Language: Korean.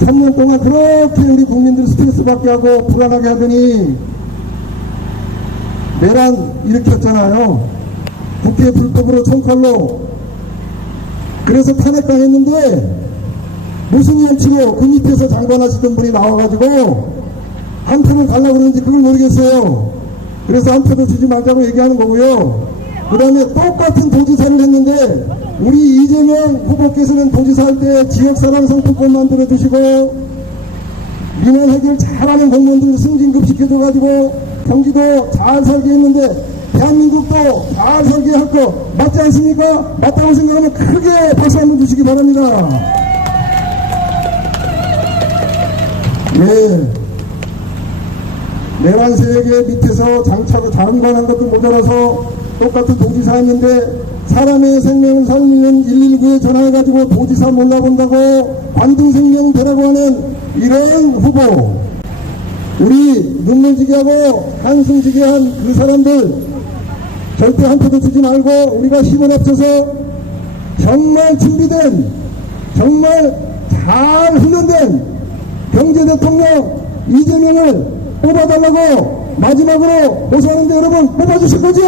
3년 동안 그렇게 우리 국민들 스트레스 받게 하고 불안하게 하더니 내란 일으켰잖아요. 국회 불법으로 총칼로 그래서 탄핵당했는데 무슨 연치로 그 밑에서 장관하시던 분이 나와가지고 한 표를 달라고 그러는지 그걸 모르겠어요. 그래서 한 표도 주지 말자고 얘기하는 거고요. 그 다음에 똑같은 도지사를 했는데 우리 이재명 후보께서는 도지사 할 때 지역사랑 상품권 만들어 주시고 민원 해결 잘하는 공무원들 승진급 시켜줘가지고 경기도 잘 살게 했는데 대한민국도 잘 살게 할 거 맞지 않습니까? 맞다고 생각하면 크게 박수 한번 주시기 바랍니다. 네. 내란 세계 밑에서 장차고 장관한 것도 모자라서 똑같은 도지사 했는데 사람의 생명을 살리는 119에 전화해가지고 도지사 몰라본다고 관중생명 되라고 하는 이런 후보. 우리 눈물지게 하고 한숨지게 한 그 사람들 절대 한 표도 주지 말고 우리가 힘을 합쳐서 정말 준비된 정말 잘 훈련된 경제 대통령 이재명을 뽑아달라고 마지막으로 호소하는데 여러분 뽑아주실 거죠?